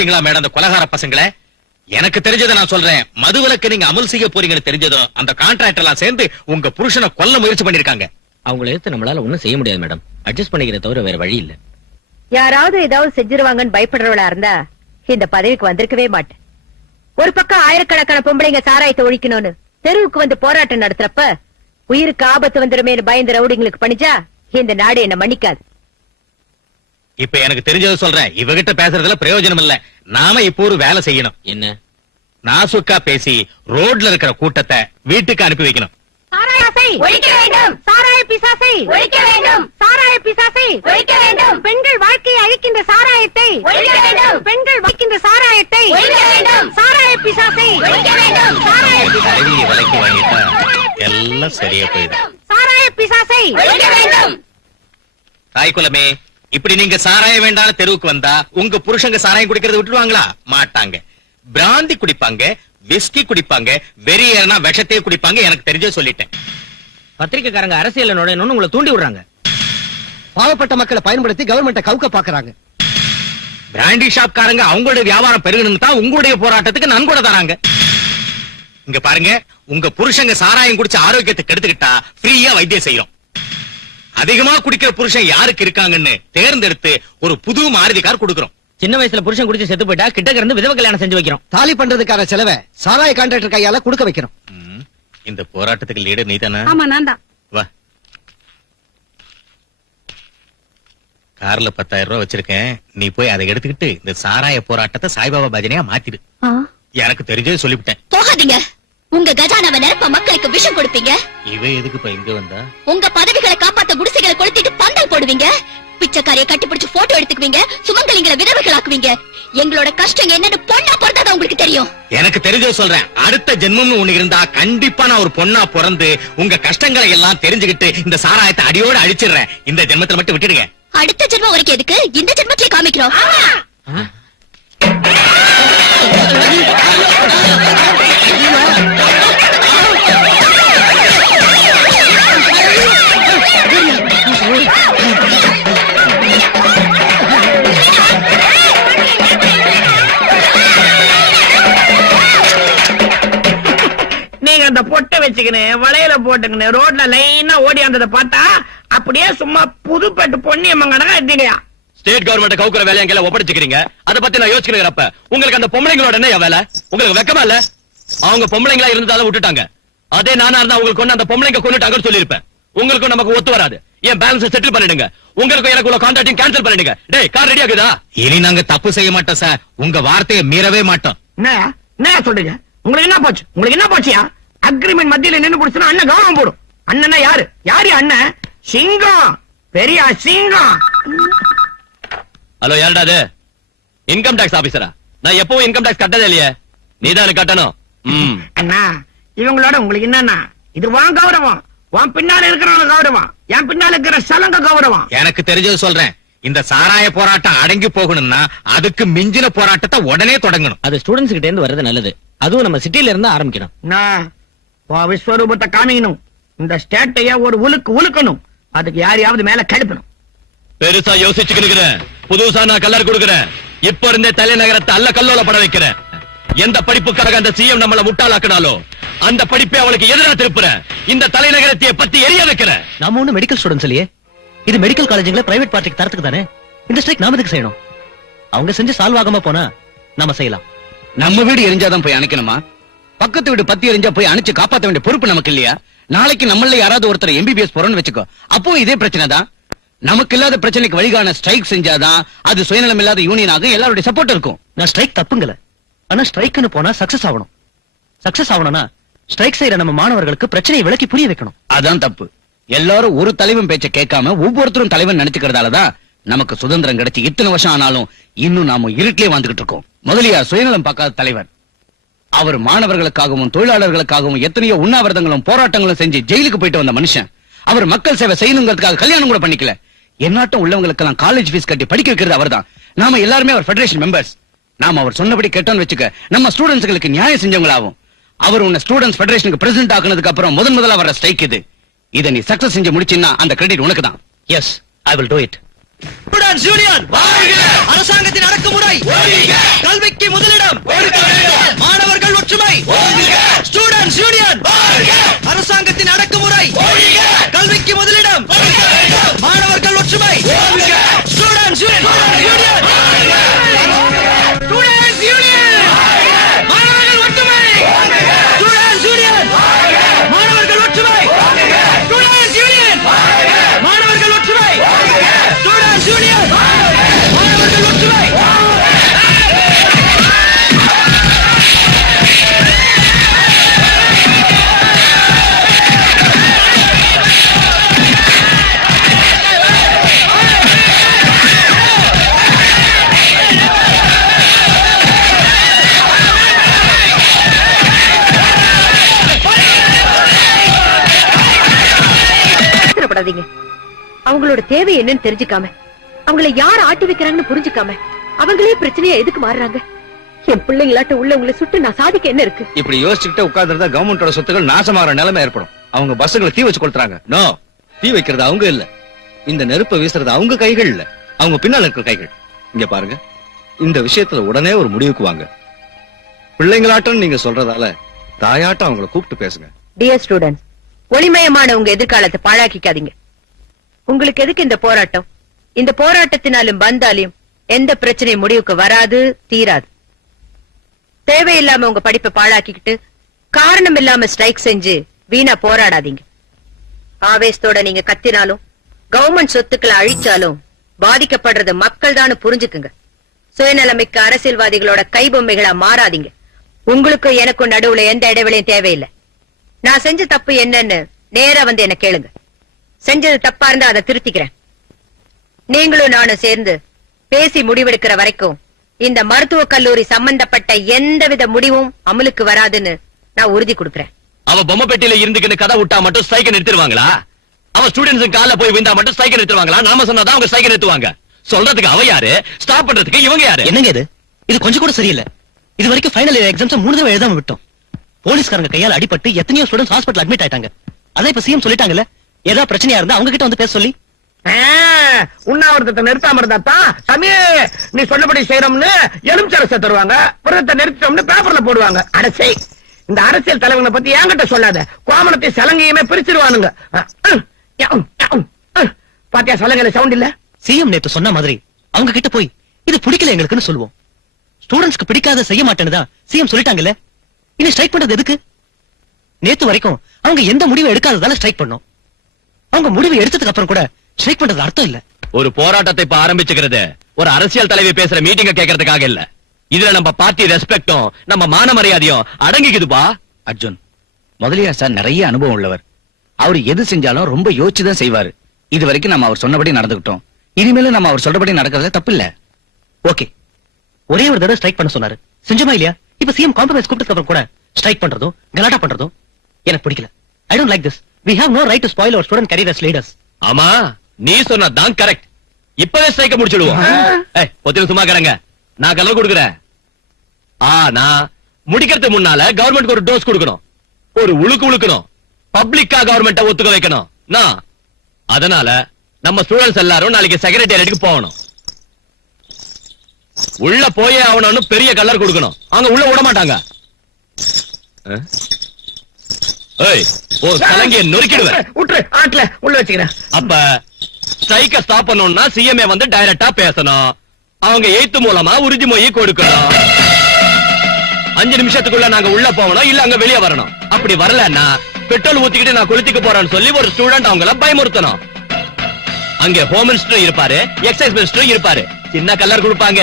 பாத்தீங்களா மேடம் அந்த கொலகார பசங்களை? எனக்கு தெரிஞ்சதை நான் சொல்றேன். மதுவிலக்கு நீங்க அமல் செய்ய போறீங்கன்னு தெரிஞ்சதும் அந்த கான்ட்ராக்டர் எல்லாம் சேர்ந்து உங்க புருஷனை கொல்ல முயற்சி பண்ணிருக்காங்க. அவங்களை எடுத்து நம்மளால ஒண்ணும் செய்ய முடியாது மேடம். அட்ஜஸ்ட் பண்ணிக்கிற தவிர வேற வழி இல்ல. யாராவது ஏதாவது செஞ்சிருவாங்கன்னு பயப்படுறவளா இருந்தா இந்த பதவிக்கு வந்திருக்கவே மாட்டேன். ஒரு பக்கம் ஆயிரக்கணக்கான பொம்பளைங்க சாராயத்தை ஒழிக்கணும்னு தெருவுக்கு வந்து போராட்டம் நடத்துறப்ப உயிருக்கு ஆபத்து வந்துருமே பயந்து ரவுடிங்களுக்கு பண்ணிச்சா இந்த நாடு என்ன மன்னிக்காது. இப்ப எனக்கு தெரிஞ்சதை சொல்றேன். இவகிட்ட பேசுறதுல பிரயோஜனம் இல்ல. நாம இப்போ ஒரு வேலை செய்யணும். என்ன? நாசுக்கா பேசி ரோட்ல இருக்கிற கூட்டத்தை வீட்டுக்கு அனுப்பி வைக்கணும். சாராயத்தை ஒழிக்க வேண்டும். சாராய பிசாசை ஒழிக்க வேண்டும். சாராய பிசாசை ஒழிக்க வேண்டும். பெண்கள் வாழ்க்கையை அழிக்கின்ற சாராயத்தை ஒழிக்க வேண்டும். பெண்கள் வைக்கின்ற சாராயத்தை ஒழிக்க வேண்டும். சாராய பிசாசை ஒழிக்க வேண்டும். சாராய பிசாசை விலைக்கு வாங்கிட்டா எல்லாம் சரியா போயிடும். சாராய பிசாசை ஒழிக்க வேண்டும். தாய்குலமே, இப்படி நீங்க சாராயம் வேண்டாம் தெருவுக்கு வந்தா உங்க புருஷங்க சாராயம் குடிக்கிறத விட்டுருவாங்களா? மாட்டாங்க. பிராந்தி குடிப்பாங்க, விஸ்கி குடிப்பாங்க, வெறியேறனா விஷத்தையே குடிப்பாங்க. எனக்கு தெரிஞ்சே சொல்லிட்டேன். பத்திரிக்கைக்காரங்க அரசியல் நுழையணும்னு உங்களை தூண்டி விடுறாங்க. பாவப்பட்ட மக்களை பயன்படுத்தி கவர்மெண்ட்டை கவுக்க பாக்குறாங்க. பிராண்டி ஷாப்காரங்க அவங்களுடைய வியாபாரம் பெருகணும் தான் உங்களுடைய போராட்டத்துக்கு நன்கொடை தராங்க. இங்க பாருங்க, உங்க புருஷங்க சாராயம் குடிச்சு ஆரோக்கியத்தை கெடுத்துக்கிட்டா ஃப்ரீயா வைத்தியம் செய்யறோம். அதிகமா குடிக்கிற புருஷன் யாருக்கு இருக்காங்கன்னு தேர்ந்தெடுத்து ஒரு புது மாருதி கார் கொடுக்கிறோம். சின்ன வயசுல புருஷன் குடிச்சு செத்து போயிட்டா கிட்டக்க இருந்து விதவ கல்யாணம் செஞ்சு வைக்கிறோம். தாலி பண்றதுக்கான செலவை சாராய கான்ட்ராக்டர் கையால கொடுக்க வைக்கிறோம். இந்த போராட்டத்துக்கு லீடர் நீதானே? ஆமா, நான் தான். வா, கார்ல 10,000 ரூபாய் வச்சிருக்கேன். நீ போய் அதை எடுத்துக்கிட்டு இந்த சாராய போராட்டத்தை சாய்பாபா பஜனையா மாத்திடு. எனக்கு தெரிஞ்சது சொல்லிவிட்டேன். போகாதீங்க. உங்க கஜானாவை நிரப்ப மக்களுக்கு விஷம் கொடுப்பீங்க. இவ எதுக்கு இப்ப இங்க வந்தா? உங்க பதவிகளை காப்பாத்த குடிசைகளை கொளுத்திட்டு பந்தல் போடுவீங்க. பிச்சைக்காரியை கட்டிப்பிடிச்சு போட்டோ எடுத்துக்குவீங்க. சுமங்கலிங்களை விதவைகளாக்குவீங்க. எங்களோட கஷ்டம் என்னன்னு பொண்ணா பிறந்தாதான் உங்களுக்கு தெரியும். எனக்கு தெரிஞ்சது சொல்றேன். அடுத்த ஜென்மம்னு ஒண்ணு இருந்தா கண்டிப்பா நான் ஒரு பொண்ணா பிறந்து உங்க கஷ்டங்களை எல்லாம் தெரிஞ்சுக்கிட்டு இந்த சாராயத்தை அடியோட அழிச்சிடுறேன். இந்த ஜென்மத்துல மட்டும் விட்டுடுங்க. அடுத்த ஜென்மம் வரைக்கும் எதுக்கு? இந்த ஜென்மத்திலே காமிக்கிறோம். நீங்க அந்த பொட்டை வச்சுக்கின்னு வளையல போட்டுக்கின்னு ரோட்ல லைனா ஓடி வந்ததை பார்த்தா அப்படியே சும்மா புதுப்பட்டு பொன்னியம்மங்கடா எடுத்தீங்கயா. ஸ்டேட் கவர்மெண்ட் கவுக்குற வேலையை எல்லாம் ஒப்படைச்சுக்கிறீங்க. அதை பத்தி நான் யோசிக்கிறப்ப உங்களுக்கு அந்த பொம்பளைங்களோட என்ன வேலை? உங்களுக்கு வெக்கமா இல்ல? அவங்க பொம்பளைங்களா இருந்ததால விட்டுட்டாங்க. அதே நானா இருந்தா உங்களுக்கு கொண்டு அந்த பொம்பளைங்க கொண்டுட்டாங்கன்னு சொல்லிருப்பேன். உங்களுக்கும் நமக்கு ஒத்து வராது. என் பேலன்ஸ் செட்டில் பண்ணிடுங்க. உங்களுக்கும் எனக்கு உள்ள கான்ட்ராக்டையும் கேன்சல் பண்ணிடுங்க. டேய், கார் ரெடி ஆகுதா? இனி நாங்க தப்பு செய்ய மாட்டோம் சார். உங்க வார்த்தையை மீறவே மாட்டோம். என்ன சொல்றீங்க? உங்களுக்கு என்ன போச்சு? உங்களுக்கு என்ன போச்சியா? அக்ரிமெண்ட் மத்தியில நின்னு புடிச்சுனா அண்ணன் கவனம் போடும். அண்ணனா யாரு? யாரு அண்ணன்? சிங்கம், பெரிய சிங்கம். ஹலோ, யாருடா அது? இன்கம் டாக்ஸ் ஆபீசரா? நான் எப்பவும் இன்கம் டாக்ஸ் கட்டதே இல்லையே. நீதான் கட்டணும். அண்ணா, இவங்களோட உங்களுக்கு என்னன்னா இது வான் கௌரவம். வான் பின்னால இருக்கிறவங்க கௌரவம், என் பின்னால இருக்கிற சலங்க கௌரவம். எனக்கு தெரிஞ்சது சொல்றேன். இந்த சாராய போராட்டம் அடங்கி போகணும்னா அதுக்கு மிஞ்சின போராட்டத்தை உடனே தொடங்கணும். அது ஸ்டூடெண்ட்ஸ் கிட்ட இருந்து வர்றது நல்லது. அதுவும் நம்ம சிட்டில இருந்து ஆரம்பிக்கணும். விஸ்வரூபத்தை காமிக்கணும். இந்த ஸ்டேட்டைய ஒரு உழுக்கணும். அதுக்கு யாரையாவது மேல கெடுக்கணும். பெருசா யோசிச்சுக்கிறேன். புதுசா நான் கல்லர் கொடுக்கிறேன். இப்ப இருந்தே தலைநகரத்தை அல்ல கல்லோல பட வைக்கிறேன். எந்த படிப்புக்காக அந்த சிஎம் நம்மள முட்டாளாக்கினாலோ அந்த படிப்பை அவளுக்கு எதிராக திருப்புறேன். இந்த தலைநகரத்தை பத்தி எரிய வைக்கிறேன். நாம ஒண்ணு மெடிக்கல் ஸ்டூடெண்ட்ஸ் இல்லையே. இது மெடிக்கல் காலேஜ்ல பிரைவேட் பார்ட்டிக்கு தரத்துக்கு தானே. இந்த ஸ்ட்ரைக் நாம எதுக்கு செய்யணும்? அவங்க செஞ்சு சால்வ் ஆகாம போனா நாம செய்யலாம். நம்ம வீடு எரிஞ்சாதான் போய் அணைக்கணுமா? பக்கத்து வீடு பத்தி எரிஞ்சா போய் அணைச்சு காப்பாத்த வேண்டிய பொறுப்பு நமக்கு இல்லையா? நாளைக்கு நம்மள யாராவது ஒருத்தர் எம்பிபிஎஸ் போறோம்னு வச்சுக்கோ, அப்போ இதே பிரச்சனை தான். நமக்கு இல்லாத பிரச்சனைக்கு வழிகாண ஸ்ட்ரைக் செஞ்சாதான் அது சுயநலம் இல்லாத யூனியனாக எல்லாருடைய சப்போர்ட் இருக்கும். நான் ஸ்ட்ரைக் தப்புங்கல. ஆனா ஸ்ட்ரைக்னு போனா சக்சஸ் ஆகணும். சக்சஸ் ஆகணும்னா ஸ்ட்ரைக் செய்யற நம்ம மாணவர்களுக்கு பிரச்சனையை விளக்கி புரிய வைக்கணும். அதான் தப்பு. எல்லாரும் ஒரு தலைவன் பேச்ச கேட்காம ஒவ்வொருத்தரும் தலைவன் நினைச்சுக்கிறதாலதான் நமக்கு சுதந்திரம் கிடைச்சு இத்தனை வருஷம் ஆனாலும் இன்னும் நாம இருட்டிலே வாழ்ந்துகிட்டு இருக்கோம். முதலியா சுயநலம் பார்க்காத தலைவர். அவர் மாணவர்களுக்காகவும் தொழிலாளர்களுக்காகவும் எத்தனையோ உண்ணாவிரதங்களும் போராட்டங்களும் செஞ்சு ஜெயிலுக்கு போயிட்டு வந்த மனுஷன். அவர் மக்கள் சேவை செய்யணுங்கிறதுக்காக கல்யாணம் கூட பண்ணிக்கல. என்னாட்டம் உள்ளவங்களுக்கெல்லாம் காலேஜ் ஃபீஸ் கட்டி படிக்க வைக்கிறது அவர்தான். நாம எல்லாருமே அவர் ஃபெடரேஷன் மெம்பர்ஸ். நாம அவர் சொன்னபடி கேட்டோம்னு வச்சுக்க நம்ம ஸ்டூடெண்ட்ஸ்களுக்கு நியாயம் செஞ்சவங்களாகும். அவர் உன்னை ஸ்டூடெண்ட்ஸ் ஃபெடரேஷனுக்கு பிரசிடென்ட் ஆக்குனதுக்கு அப்புறம் முதல்ல வர ஸ்ட்ரைக் இது. இதை நீ சக்சஸ் செஞ்சு முடிச்சின்னா அந்த கிரெடிட் உனக்கு தான். Yes, I will do it. Students union வாழ்க! அரசாங்கத்தின் அடக்குமுறை ஒழிக! முதலிடம் மாணவர்கள் ஒற்றுமை ஸ்டூடெண்ட்ஸ் யூனியன் அரசாங்கத்தின் அடக்குமுறை கல்விக்கு முதலிடம் மாணவர்கள் ஒற்றுமை ஸ்டூடெண்ட்ஸ் யூனியன் ஸ்டூடெண்ட்ஸ் யூனியன் மாணவர்கள் ஒற்றுமை ஸ்டூடெண்ட்ஸ் யூனியன் மாணவர்கள் ஒற்றுமை ஸ்டூடெண்ட்ஸ் யூனியன் மாணவர்கள் ஒற்றுமை ஸ்டூடெண்ட்ஸ் யூனியன் மாணவர்கள் ஒற்றுமை அவசரப்படாதீங்க. அவங்களோட தேவை என்னன்னு தெரிஞ்சுக்காம, அவங்கள யார் ஆட்டி வைக்கிறாங்கன்னு புரிஞ்சுக்காம, அவங்களே பிரச்சனையா எதுக்கு மாறுறாங்க? என் பிள்ளைங்களாட்ட உள்ள உங்களை சுட்டு நான் சாதிக்க என்ன இருக்கு? இப்படி யோசிச்சுக்கிட்டு உட்கார்ந்துருந்தா கவர்மெண்டோட சொத்துக்கள் நாசமாகிற நிலைமை ஏற்படும். அவங்க பஸ்ஸுகளை தீ வச்சு கொளுத்துறாங்க. நோ, தீ வைக்கிறது அவங்க இல்ல, இந்த நெருப்பை வீசுறது அவங்க கைகள் இல்ல, அவங்க பின்னால இருக்கிற கைகள். இங்க பாருங்க, இந்த விஷயத்துல உடனே ஒரு முடிவுக்கு வாங்க. பிள்ளைங்களாட்டம் நீங்க சொல்றதால தாயாட்டம் அவங்கள கூப்பிட்டு பேசுங்க. டியர் ஸ்டூடெண்ட்ஸ், ஒளிமயமான உங்க எதிர்காலத்தை பாழாக்கிக்காதீங்க. உங்களுக்கு எதுக்கு இந்த போராட்டம்? இந்த போராட்டத்தினாலும் வந்தாலும் எந்த பிரச்சனையும் முடிவுக்கு வராது, தீராது. தேவையில்லாம உங்க படிப்பை பாழாக்கிக்கிட்டு காரணம் இல்லாம ஸ்ட்ரைக் செஞ்சு வீணா போராடாதீங்க. ஆவேசத்தோட நீங்க கத்தினாலும் கவர்மெண்ட் சொத்துக்களை அழிச்சாலும் பாதிக்கப்படுறது மக்கள் தான் புரிஞ்சுக்குங்க. சுயநலமிக்க அரசியல்வாதிகளோட கைபொம்மைகளா மாறாதீங்க. உங்களுக்கு எனக்கும் நடுவுல எந்த இடைவெளியும் தேவையில்லை. நான் செஞ்ச தப்பு என்னன்னு நேரா வந்து என்ன கேளுங்க. செஞ்சது தப்பா இருந்தா அதை திருத்திக்கிறேன். நீங்களும் நானும் சேர்ந்து பேசி முடிவெடுக்கிற வரைக்கும் இந்த மருத்துவக் கல்லூரி சம்பந்தப்பட்ட எந்தவித முடிவும் அமலுக்கு வராதுன்னு நான் உறுதி கொடுக்கிறேன். அவ பொம்மை பெட்டியில இருந்துக்கின்னு கதை விட்டா மட்டும் ஸ்ட்ரைக் நிறுத்திடுவாங்களா? அவ ஸ்டூடெண்ட்ஸ் கால போய் விந்தா மட்டும் ஸ்ட்ரைக் நிறுத்துவாங்களா? நாம சொன்னாதான் அவங்க ஸ்ட்ரைக் நிறுத்துவாங்க. சொல்றதுக்கு அவ யாரு, ஸ்டாப் பண்றதுக்கு இவங்க யாரு? என்னங்க இது கொஞ்சம் கூட சரியில்லை. இது வரைக்கும் ஃபைனல் இயர் எக்ஸாம்ஸ் 3 தடவை எழுதாம விட்டோம். போலீஸ்காரங்க கையால அடிபட்டு எத்தனையோ ஸ்டூடெண்ட்ஸ் ஹாஸ்பிடல் அட்மிட் ஆயிட்டாங்க. அதான் இப்ப சிஎம் சொல்லிட்டாங்கல்ல, ஏதாவது பிரச்சனையா இருந்தா அவங்க கிட்ட வந்து பேச சொல்லி. உண்ணாவிரதத்தை நிறுத்தாம இருந்தா தான் தமிழ் நீ சொல்லபடி செய்யறோம்னு எலுமிச்சரசை தருவாங்க, விரதத்தை நிறுத்தோம்னு பேப்பர்ல போடுவாங்க. அடச்சே, இந்த அரசியல் தலைவனை பத்தி என்கிட்ட சொல்லாத. கோமணத்தை சலங்கையுமே பிரிச்சிருவானுங்க. பாத்தியா சலங்கையில சவுண்ட் இல்ல? சிஎம் நேத்து சொன்ன மாதிரி அவங்க கிட்ட போய் இது பிடிக்கல எங்களுக்குன்னு சொல்லுவோம். ஸ்டூடெண்ட்ஸ்க்கு பிடிக்காத செய்ய மாட்டேன்னு சிஎம் சொல்லிட்டாங்கல்ல, இனி ஸ்ட்ரைக் பண்றது எதுக்கு? நேத்து வரைக்கும் அவங்க எந்த முடிவும் எடுக்காததால ஸ்ட்ரைக் பண்ணோம். அவங்க முடிவு எடுத்ததுக்கு அப்புறம் கூட ஸ்ட்ரைக் பண்றது அர்த்தம் இல்ல. ஒரு போராட்டத்தை இப்ப ஆரம்பிச்சுக்கிறது ஒரு அரசியல் தலைவி பேசுற மீட்டிங்க கேட்கறதுக்காக இல்ல. இதுல நம்ம பார்ட்டி ரெஸ்பெக்டும் நம்ம மான மரியாதையும் அடங்கிக்குதுப்பா. அர்ஜுன், முதலியார் சார் நிறைய அனுபவம் உள்ளவர். அவர் எது செஞ்சாலும் ரொம்ப யோசிச்சுதான் செய்வாரு. இது வரைக்கும் நம்ம அவர் சொன்னபடி நடந்துகிட்டோம். இனிமேலும் நம்ம அவர் சொல்றபடி நடக்கிறதுல தப்பு இல்ல. ஓகே, ஒரே ஒரு தடவை ஸ்ட்ரைக் பண்ண சொன்னாரு, செஞ்சோமா இல்லையா? இப்ப சிஎம் காம்ப்ரமைஸ் கூப்பிட்டதுக்கு அப்புறம் கூட ஸ்ட்ரைக் பண்றதும் கலாட்டா பண்றதும் எனக்கு பிடிக்கல. I don't like this. We have no right to spoil our student career as leaders. ஆமா, நீ சொன்னதான் கரெக்ட். இப்பவே ஸ்ட்ரைக்க முடிச்சிடுவோம். பொத்தின சும்மா கடங்க, நான் கலர் கொடுக்குறேன். ஆனா முடிக்கிறதுக்கு முன்னால கவர்மெண்ட் ஒரு டோஸ் கொடுக்கணும், ஒரு உழுக்கு உழுக்கணும், பப்ளிக்கா கவர்மெண்ட ஒத்துக்க வைக்கணும். நான் அதனால நம்ம ஸ்டூடெண்ட்ஸ் எல்லாரும் நாளைக்கு செக்ரட்டேரியட்டுக்கு போகணும். உள்ள போயே ஆகணும்னு பெரிய கலர் கொடுக்கணும். அவங்க உள்ள விட மாட்டாங்க. சலங்கிய நொறுக்கிடுவேன். ஆட்ல உள்ள வச்சுக்கிறேன். அப்ப ஸ்ட்ரைக்க ஸ்டாப் பண்ணணும்னா சிஎம்ஏ வந்து டைரக்டா பேசணும். அவங்க எய்த்து மூலமா உறுதிமொழி கொடுக்கணும். 5 நிமிஷத்துக்குள்ள நாங்க உள்ள போகணும், இல்ல அங்க வெளியே வரணும். அப்படி வரலன்னா பெட்ரோல் ஊத்திக்கிட்டு நான் குளித்துக்கு போறேன்னு சொல்லி ஒரு ஸ்டூடெண்ட் அவங்கள பயமுறுத்தணும். அங்க ஹோம் மினிஸ்டர் இருப்பாரு, எக்ஸைஸ் மினிஸ்டர் இருப்பாரு. சின்ன கலர் கொடுப்பாங்க.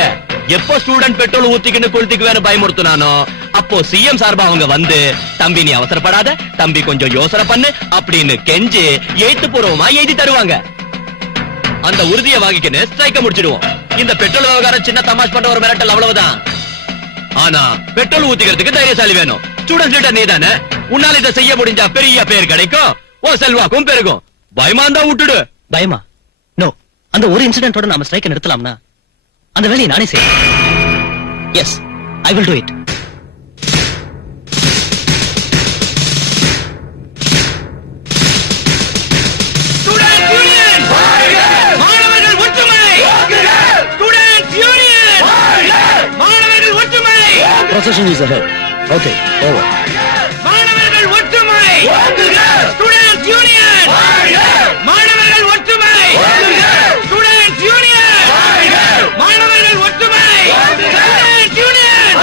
எப்போ ஸ்டூடெண்ட் பெட்ரோல் ஊத்திக்கின்னு குளித்துக்குவேன்னு பயமுறுத்தினானோ அப்போ சிஎம் சார்பா அவங்க வந்து, தம்பி நீ அவசரப்படாத, தம்பி கொஞ்சம் யோசனை பண்ணு அப்படின்னு கெஞ்சி எழுத்து பூர்வமா எழுதி தருவாங்க. அந்த உறுதியை வாங்கிக்கின்னு ஸ்ட்ரைக்க முடிச்சிடுவோம். இந்த பெட்ரோல் விவகாரம் சின்ன தமாஷ் பண்ற ஒரு மிரட்டல், அவ்வளவுதான். ஆனா பெட்ரோல் ஊத்திக்கிறதுக்கு தைரியசாலி வேணும். ஸ்டூடெண்ட் லீடர் நீ தானே, உன்னால இதை செய்ய முடிஞ்சா பெரிய பேர் கிடைக்கும், ஓ செல்வாக்கும் பெருகும். பயமா இருந்தா விட்டுடு. பயமா? நோ. அந்த ஒரு இன்சிடென்ட்டோட நாம ஸ்ட்ரைக் நிறுத்தலாம்னா அந்த வேலையை நானே செய்யறேன். Yes, I will do it. மாணவர்கள் ஒற்றுமை! Students union! மாணவர்கள் ஒற்றுமை! Procession is ahead. Okay, over. மாணவர்கள் ஒற்றுமை ஸ்டூடெண்ட்ஸ் யூனியன் மாணவர்கள் ஒற்றுமை ஸ்டூடெண்ட்ஸ் யூனியன் மாணவர்கள் ஒற்றுமை ஸ்டூடெண்ட்ஸ் யூனியன்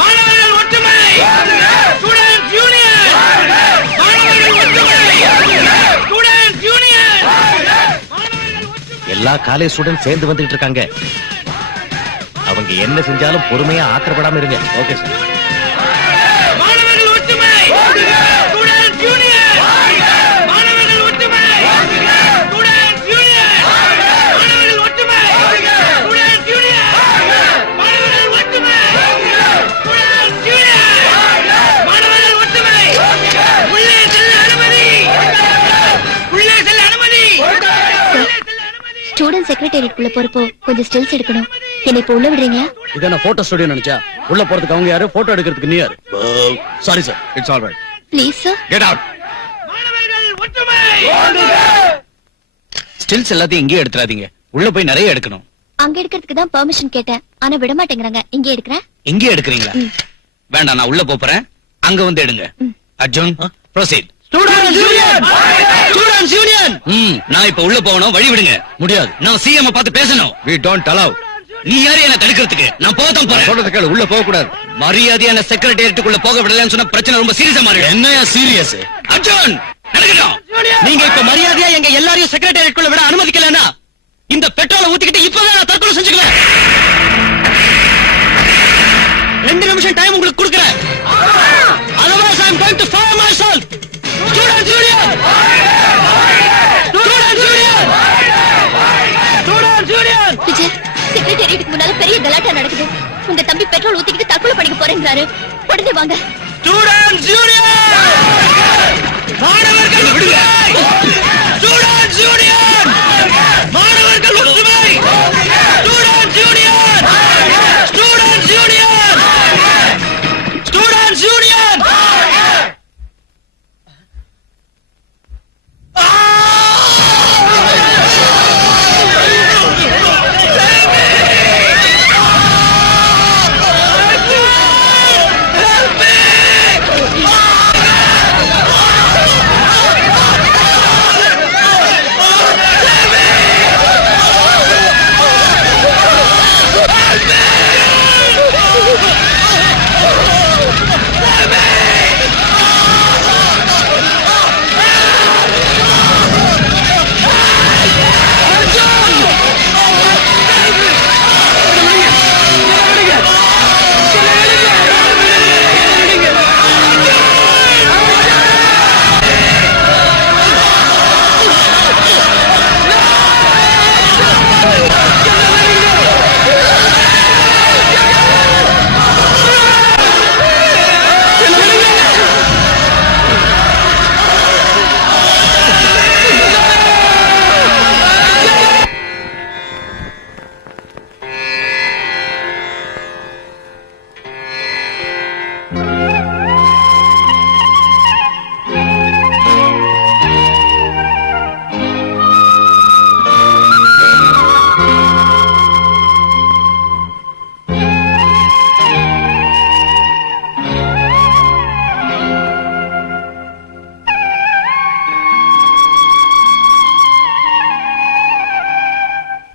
மாணவர்கள் ஒற்றுமை ஸ்டூடெண்ட்ஸ் யூனியன் மாணவர்கள் ஒற்றுமை ஸ்டூடெண்ட்ஸ் யூனியன் எல்லா காலேஜ் ஸ்டூடெண்ட் சேர்ந்து வந்துட்டு இருக்காங்க. அவங்க என்ன செஞ்சாலும் பொறுமையா ஆத்திரப்படாம இருங்க. Okay sir. மாணவர்கள் ஒற்றுமை ஸ்டூடெண்ட்ஸ் யூனியன் மாணவர்கள் ஒற்றுமை ஸ்டூடெண்ட்ஸ் யூனியன் மாணவர்கள் ஒற்றுமை ஸ்டூடெண்ட்ஸ் யூனியன் மாணவர்கள் ஒற்றுமை ஸ்டூடெண்ட்ஸ் யூனியன் மாணவர்கள் ஒற்றுமை உள்ளே செல்ல அனுமதி உள்ளே செல்ல அனுமதி ஸ்டூடெண்ட் செக்ரட்டேரியட்குள்ள போறப்போ கொஞ்சம் ஸ்டில்ஸ் எடுக்கணும். என்னை இப்ப உள்ள விடுறீங்களா? இத நான் போட்டோ ஸ்டுடியோ நினைச்சா உள்ள போறதுக்கு அவங்க யாரு, போட்டோ எடுக்கிறதுக்கு நீ யாரு? Sorry sir, it's all right. Please sir. Get out. மாணவர்கள் ஒற்றுமை ஸ்டில்ஸ் எல்லாத்தையும் இங்கே எடுத்துறாதீங்க. உள்ள போய் நிறைய எடுக்கணும். அங்க எடுக்கிறதுக்கு தான் பெர்மிஷன் கேட்டேன். ஆனா விட மாட்டேங்கிறாங்க. இங்க எடுக்கிறேன். இங்கே எடுக்கிறீங்களா? வேண்டாம், நான் உள்ள போறேன். அங்க வந்து எடுங்க. Arjun, proceed. Students union students union. நான் இப்ப உள்ள போகணும், வழி விடுங்க. முடியாது, நான் சிஎம் பார்த்து பேசணும். We don't allow. நீ யாரு என்ன தடுக்கிறதுக்கு? நான் போதான் போறேன். சொல்றது கேளு, உள்ள போக கூடாது. மரியாதையான செக்ரட்டேரியட்டுக்குள்ள போக விடலன்னு சொன்னா பிரச்சனை ரொம்ப சீரியஸா மாறிடும். என்னையா சீரியஸ்? அர்ஜுன், நடக்கட்டும். நீங்க இப்ப மரியாதையா எங்க எல்லாரையும் செக்ரட்டேரியட்குள்ள விட அனுமதிக்கலன்னா இந்த பெட்ரோலை ஊத்திக்கிட்டு இப்பவே நான் தற்கொலை செஞ்சுக்குவேன். 2 நிமிஷம் டைம் உங்களுக்கு கொடுக்கிறேன். Otherwise I am going to fire myself. Students Union! Students Union! Students Union! Vijay, செக்ரட்டேரியட்டுக்கு முன்னால பெரிய கலாட்டா நடக்குது. உங்க தம்பி பெட்ரோல் ஊத்திக்கிட்டு தற்கொலை பண்ணிக்க போறேங்கிறாரு. உடனே வாங்க. Students Union! மாணவர்கள் ஒற்றுமை! Students Union! மாணவர்கள் ஒற்றுமை! Students Union! Students Union! Students Union!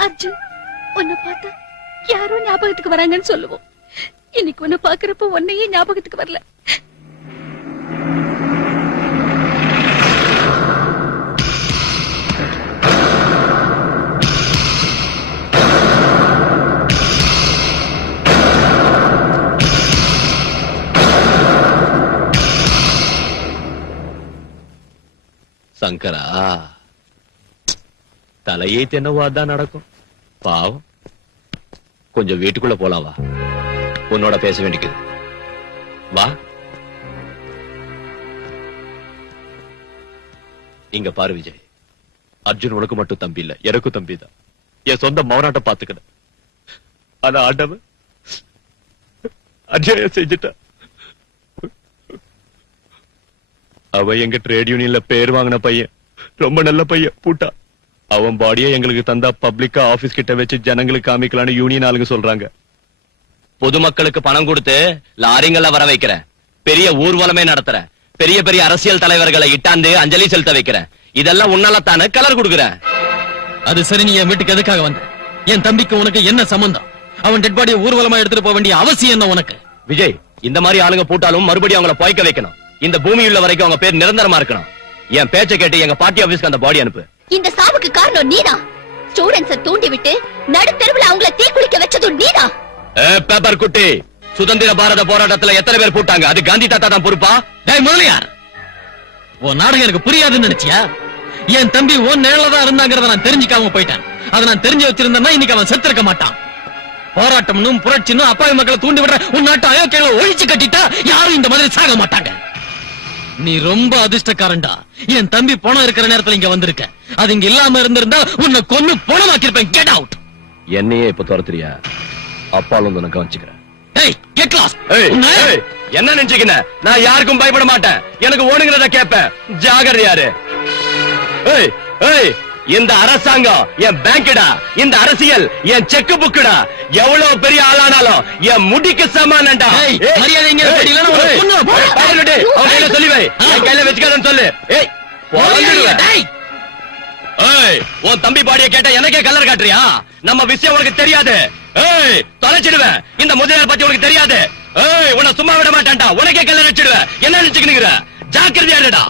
Arjun, உன்னை பார்த்தா யாரோ ஞாபகத்துக்கு வராங்கன்னு சொல்லுவோம். இன்னைக்கு உன்னை பாக்குறப்ப உன்னையே ஞாபகத்துக்கு வரல. சங்கரா, தலையே தென்னவோ அதான் நடக்கும். பாவம், கொஞ்சம் வீட்டுக்குள்ள போலாம் வா. உன்னோட பேச வேண்டியது. வா. இங்க பாரு விஜய், அர்ஜுன் உனக்கு மட்டும் தம்பி இல்ல, எனக்கும் தம்பி தான். என் சொந்த மௌனாட்ட பாத்துக்கிட்டேன். ஆனா ஆண்டவன் அஜய செஞ்சுட்டா. அவ எங்க ட்ரேட் யூனியன்ல பேர் வாங்கின பையன், ரொம்ப நல்ல பையன். பூட்டா அவன் பாடியை எங்களுக்கு தந்தா பப்ளிக்கா ஆபீஸ் கிட்ட வச்சு ஜனங்களுக்கு காமிக்கலான்னு யூனியன் ஆளுங்க சொல்றாங்க. பொதுமக்களுக்கு பணம் கொடுத்து லாரிங்கள வர வைக்கிறேன், பெரிய ஊர்வலமே நடத்துறேன், பெரிய பெரிய அரசியல் தலைவர்களை இட்டாந்து அஞ்சலி செலுத்த வைக்கிறேன். இதெல்லாம் உன்னால தானே கலர் கொடுக்குறேன். அது சரி, நீ என் வீட்டுக்கு எதுக்காக வந்த? என் தம்பிக்கு உனக்கு என்ன சம்பந்தம்? அவன் டெட் பாடியை ஊர்வலமா எடுத்துட்டு போக வேண்டிய அவசியம் என்ன உனக்கு? விஜய், இந்த மாதிரி ஆளுங்க போட்டாலும் மறுபடியும் அவங்கள போய்க்க வைக்கணும். இந்த பூமி உள்ள வரைக்கும் அவங்க பேர் நிரந்தரமா இருக்கணும். என் பேச்சை கேட்டு எங்க பார்ட்டி ஆபீஸ்க்கு அந்த பாடி அனுப்பு. இந்த சாவுக்கு காரணம் நீதான். ஸ்டூடெண்ட்ஸ தூண்டி விட்டு நடுத்தெருவுல அவங்கள தீக்குளிக்க வச்சதும் நீதான். பேப்பர் குட்டி, சுதந்திர பாரத போராட்டத்துல எத்தனை பேர் போட்டாங்க? அது காந்தி தாத்தா தான் பொறுப்பா? டேய் முதலியார், உன் நாடகம் எனக்கு புரியாதுன்னு நினைச்சியா? என் தம்பி உன் நிழல தான் இருந்தாங்கிறத நான் தெரிஞ்சுக்காம போயிட்டேன். அதை நான் தெரிஞ்சு வச்சிருந்தேன்னா இன்னைக்கு அவன் செத்திருக்க மாட்டான். போராட்டம்னும் புரட்சினும் அப்பாவி மக்களை தூண்டி விடுற உன் நாட்டு அயோக்கியங்களை ஒழிச்சு கட்டிட்டா யாரும் இந்த மாதிரி சாக மாட்டாங்க. நீ ரொம்ப அதிர்ஷ்டக்காரன்டா. என் தம்பி பணம் இருக்கிற நேரத்துல இங்க வந்திருக்க. அது இங்க இல்லாம இருந்திருந்தா உன்னை கொன்னு பணமாக்கிருப்பேன். Get out. என்னையே இப்ப துரத்துறியா? அப்பாலும் உனக்கு கவனிச்சுக்கிறேன். ஏய், கெட் லாஸ்ட். என்ன நினைச்சுக்கின? நான் யாருக்கும் பயப்பட மாட்டேன். எனக்கு ஓணுங்கிறத கேட்பேன். ஜாகிரதையாரு. ஏய் ஏய், இந்த அரசாங்கம் என் பேங்க்டா, இந்த அரசியல் என் செக் புக்குடா. எவ்வளவு பெரிய ஆளானாலும் என் முடிக்கு சமானம்டா. ஏய், மரியாதை இங்க இருக்கு. இல்லனா உன்னை கொன்னுடுவேன். பாருடே, அவன் கையில சொல்லி வை. என் கையில வச்சுக்காதன்னு சொல்லு. ஏய், பொளந்துடுவேன். டேய், ஏய், உன் தம்பி பாடிய கேட்ட எனக்கே கலர் காட்டுறியா? நம்ம விஷயம் உனக்கு தெரியாது. ஏய், தொலைச்சிடுவேன். இந்த முதலியார் பத்தி உனக்கு தெரியாது. ஏய், உன்னை சும்மா விட மாட்டேன்டா. உனக்கே கலர் அடிச்சிடுவேன். என்ன நினைச்சுக்கிறீங்க? ஜாக்கிரதையா இருடா.